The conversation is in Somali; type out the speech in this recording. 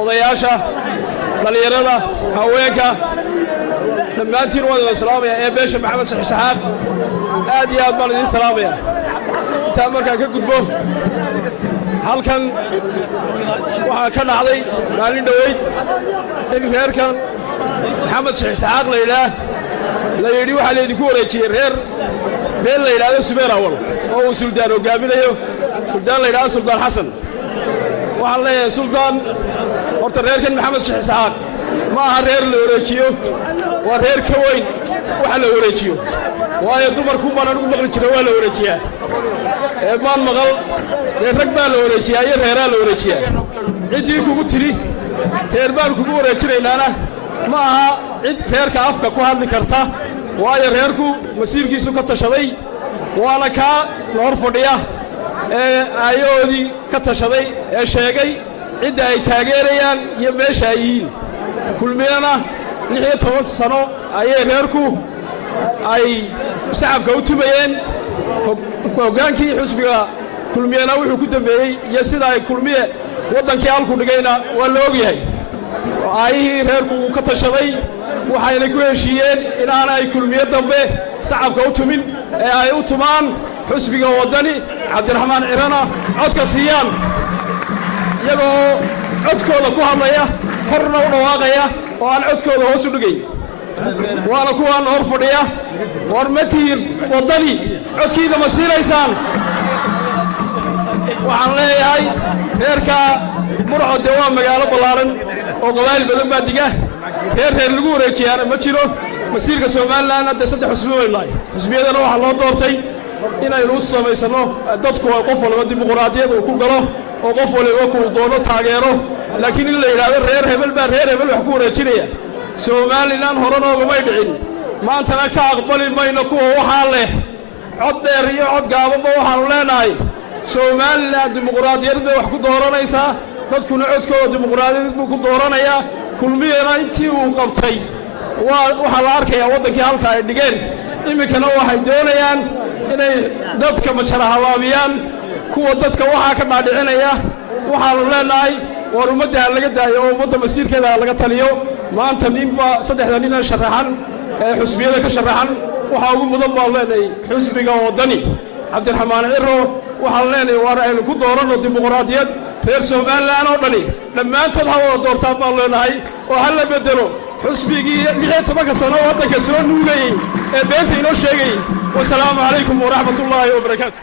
odayaasha dhalinyarada haweenka dhammaantiin waa idin salaamaya ee beesha maxamed saxaab aad iyo aad baan idin salaamaya intaa markaan ka gudbo halkan waxaa ka dhacday maalin dhoweyd in reerkan maxamed saxaab la yidhi waxaa laydinku wareejiyey reer la yidhaahdo subeer awal oo uu suldaan hogaaminayo suldaan la yidhahdo suldaan xasan waxaan leeyahay suldaan horta reerkan maxamed saxaab ma aha reer la wareejiyo waa reer ka weyn waxa la wareejiyo waayo dumarku baan anigu maqli jira waa la wareejiyaa maan maqal rag baa la wareejiyaa iyo reeraa la wareejiyaa ciddii kugu tiri reer baan kugu wareejinaynaana ma aha cid reerka afka ku hadli karta waayo reerku masiirkiisu ka tashaday waana kaa la hor fadhiya ee aayahoodii ka tashaday ee sheegay cidda ay taageerayaan iyo meesha ay yihiin kulmiyana 16 sano ayay reerku ay shacabka u tumayeen hoggaankii xusbiga kulmiyana wuxuu ku dambeeyey iyo sida ay kulmiye waddankii halku dhigayna waa la ogyahay aayihii reerku uu ka tashaday waxayna ku heshiiyeen inaana ay kulmiye dambe shacabka u tumin ee ay u tumaan xusbiga waddani cabdiraxmaan cirana codka siiyaan iyagoo codkooda ku hadlaya horna u dhawaaqaya oo aan codkooda hoos u dhigayn waana kuwaan hor fadhiya war ma tihiin waddani codkiida ma siinaysaan waxaan leeyahay reerka burco dee waa magaalo ballaaran oo qabaa'il badan baa diga reer lagu wareejiyaana ma jiro masiirka somalilan hadda 3 xusbi weynaay xusbiyadana waxaa loo doortay inaynu u samaysanno dadku waa qof walba dimuqraadiyad uu ku galo oo qof walba ku doono taageero laakiin in la yiraahdo reer hebel baa reer hebel wax ku wareejinaya somalilan horena ugama dhicin maantana ka aqbali mayno kuwa waxaa leh cod dheer iyo cod gaabanba waxaanu leenahay somalilan dimuqraadiyad bay wax ku dooranaysaa dadkuna codkooda dimuqraadiyad buu ku dooranayaa kulmiyana intii uu qabtay waxaa la arkayaa waddankii halka ay dhigeen iminkana waxay doonayaan inay dadka majara habaabiyaan kuwa dadka waxaa ka dhaadhicinaya waxaanu leenahay war ummadda laga daayo oo ummadda masiirkeeda laga taliyo maanta ninba 3 nin sharaxan ee xusbiyada ka sharaxan waxa ugu mudan baa leenahay xusbiga waddani cabdiraxmaan ciro waxaan leenahay war aynu ku dooranno dimuqraadiyad reer somalilan oo dhani dhammaantood ha wada doortaan baan leenahay oo ha la bedelo xusbigii 16 sano waddanka soo nuugayey ee beenta inoo sheegayey wasalaamu calaykum waraxmatullaahi wabarakaatu